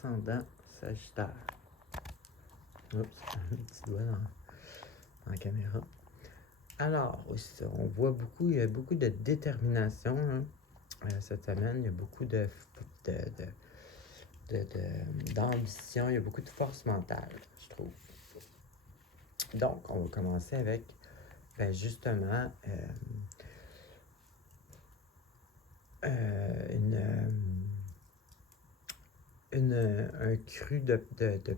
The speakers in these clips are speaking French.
ascendant Sagittaire. Oups, un petit doigt dans la caméra. Alors, on voit beaucoup, il y a beaucoup de détermination cette semaine. Il y a beaucoup d'ambition, il y a beaucoup de force mentale, je trouve. Donc, on va commencer avec, justement, un cru de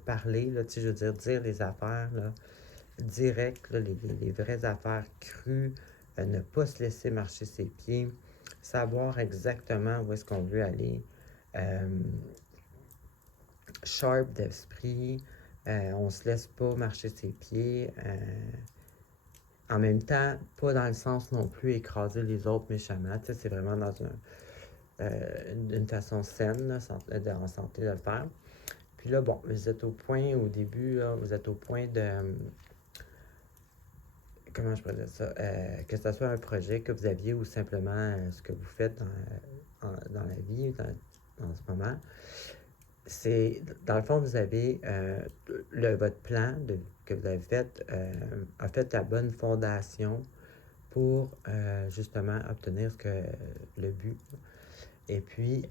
parler, là, je veux dire les affaires, là, direct, là, les vraies affaires crues, ne pas se laisser marcher ses pieds, savoir exactement où est-ce qu'on veut aller, sharp d'esprit, on se laisse pas marcher ses pieds, en même temps, pas dans le sens non plus écraser les autres méchamment, c'est vraiment dans une façon saine, là, en santé de le faire. Puis là, bon, vous êtes au point, au début, là, vous êtes au point de... comment je pourrais dire ça? Que ce soit un projet que vous aviez ou simplement ce que vous faites dans la vie, en ce moment. C'est, dans le fond, vous avez votre plan que vous avez fait a fait la bonne fondation pour justement obtenir le but. Et puis,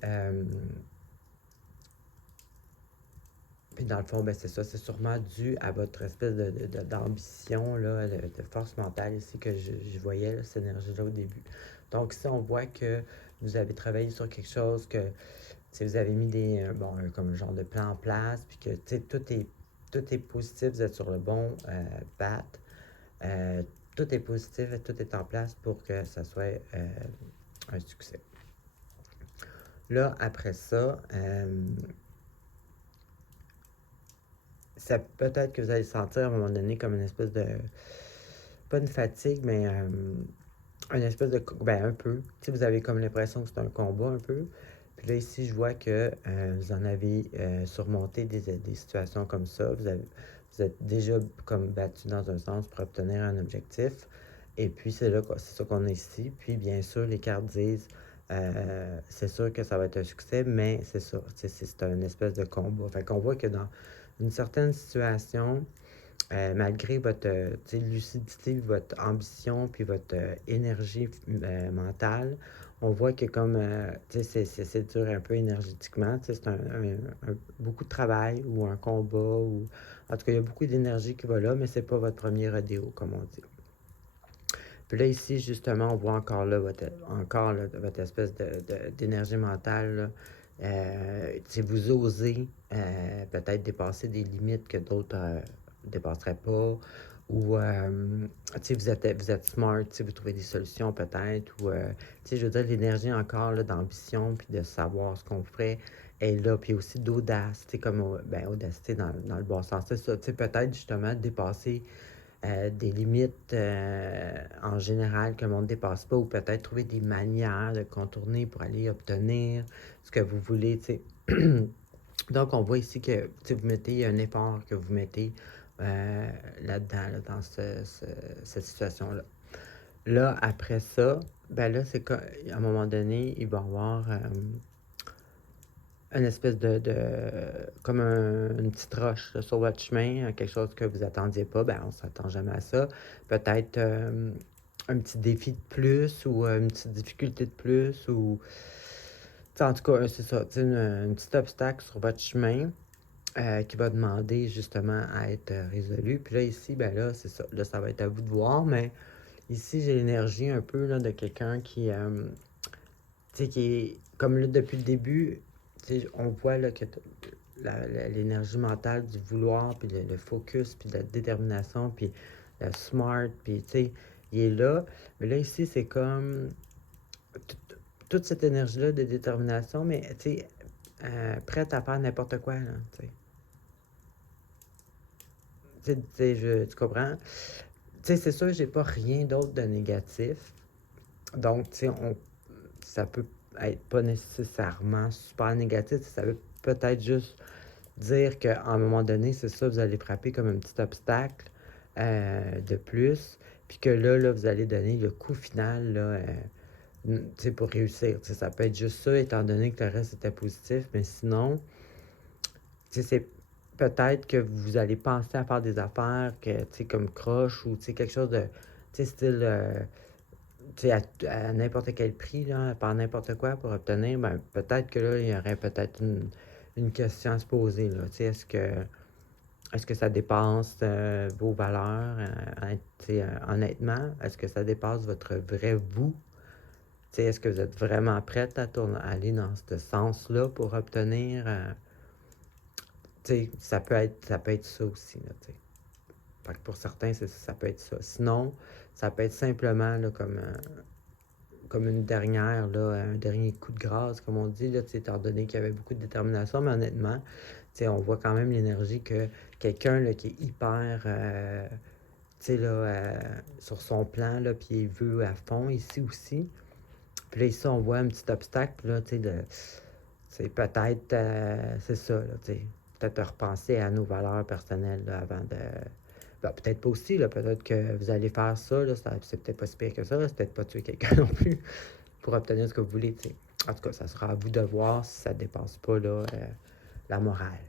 dans le fond, c'est ça, c'est sûrement dû à votre espèce d'ambition, là, de force mentale ici que je voyais, là, cette énergie-là au début. Donc ici, on voit que vous avez travaillé sur quelque chose, que vous avez mis comme un genre de plan en place, puis que tout est positif, vous êtes sur le bon path. Tout est positif et tout est en place pour que ça soit un succès. Là, après ça, peut-être que vous allez sentir à un moment donné comme une espèce de... pas une fatigue, mais une espèce de... un peu. Vous avez comme l'impression que c'est un combat un peu. Puis là, ici, je vois que vous en avez surmonté des situations comme ça. Vous êtes déjà comme battu dans un sens pour obtenir un objectif. Et puis, c'est ça qu'on a ici. Puis, bien sûr, les cartes disent, c'est sûr que ça va être un succès, mais c'est ça. C'est un espèce de combat. Fait qu'on voit que dans une certaine situation, malgré votre lucidité, votre ambition, puis votre énergie mentale, on voit que comme, c'est dur un peu énergétiquement, c'est beaucoup de travail ou un combat, ou en tout cas, il y a beaucoup d'énergie qui va là, mais c'est pas votre premier rodéo, comme on dit. Puis là, ici, justement, on voit encore là votre espèce d'énergie mentale, vous osez peut-être dépasser des limites que d'autres dépasseraient pas, ou vous êtes smart, vous trouvez des solutions peut-être, ou je veux dire, l'énergie encore là, d'ambition, puis de savoir ce qu'on ferait est là, puis aussi d'audace, comme audacité dans le bon sens, c'est ça, peut-être justement dépasser des limites en général que le monde ne dépasse pas, ou peut-être trouver des manières de contourner pour aller obtenir ce que vous voulez, Donc, on voit ici que vous mettez un effort que vous mettez là-dedans, là, dans cette situation-là. Là, après ça, là, c'est qu'à un moment donné, il va y avoir une espèce comme une petite roche là, sur votre chemin, quelque chose que vous attendiez pas, on ne s'attend jamais à ça. Peut-être un petit défi de plus, ou une petite difficulté de plus, ou en tout cas, c'est ça, un petit obstacle sur votre chemin qui va demander justement à être résolu. Puis là, ici, là, c'est ça. Là, ça va être à vous de voir, mais ici, j'ai l'énergie un peu là, de quelqu'un qui est comme là, depuis le début, on voit là, que l'énergie mentale du vouloir, puis le focus, puis la détermination, puis le smart, puis il est là. Mais là, ici, c'est comme toute cette énergie-là de détermination, mais prête à faire n'importe quoi, là, tu comprends? C'est sûr, j'ai pas rien d'autre de négatif. Donc, ça peut être pas nécessairement super négatif. Ça veut peut-être juste dire qu'à un moment donné, c'est ça, vous allez frapper comme un petit obstacle de plus. Puis que là, vous allez donner le coup final, là, pour réussir. Ça peut être juste ça, étant donné que le reste était positif. Mais sinon, Tu sais, c'est peut-être que vous allez penser à faire des affaires que, tu sais, comme croche ou, tu sais, quelque chose de, tu sais, style, tu sais, à n'importe quel prix, là, par n'importe quoi pour obtenir, ben, peut-être que là, il y aurait peut-être une question à se poser, là. Tu sais, est-ce que ça dépasse vos valeurs, tu sais, honnêtement? Est-ce que ça dépasse votre vrai vous? Tu sais, est-ce que vous êtes vraiment prête à aller dans ce sens-là pour obtenir, tu sais, ça peut être ça aussi, là, tu sais. Fait que pour certains, ça peut être ça. Sinon, ça peut être simplement là, comme une dernière, là, un dernier coup de grâce, comme on dit, là, étant donné qu'il y avait beaucoup de détermination, mais honnêtement, on voit quand même l'énergie que quelqu'un là, qui est hyper, là, sur son plan, là, puis il veut à fond ici aussi. Puis là, ici, on voit un petit obstacle, là, c'est peut-être, c'est ça, là, peut-être repenser à nos valeurs personnelles, là, avant de... Ben, peut-être pas aussi, là, peut-être que vous allez faire ça, là, c'est peut-être pas si pire que ça, là, c'est peut-être pas tuer quelqu'un non plus pour obtenir ce que vous voulez, tu sais. En tout cas, ça sera à vous de voir si ça dépasse pas, là, la morale.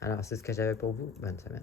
Alors, c'est ce que j'avais pour vous. Bonne semaine.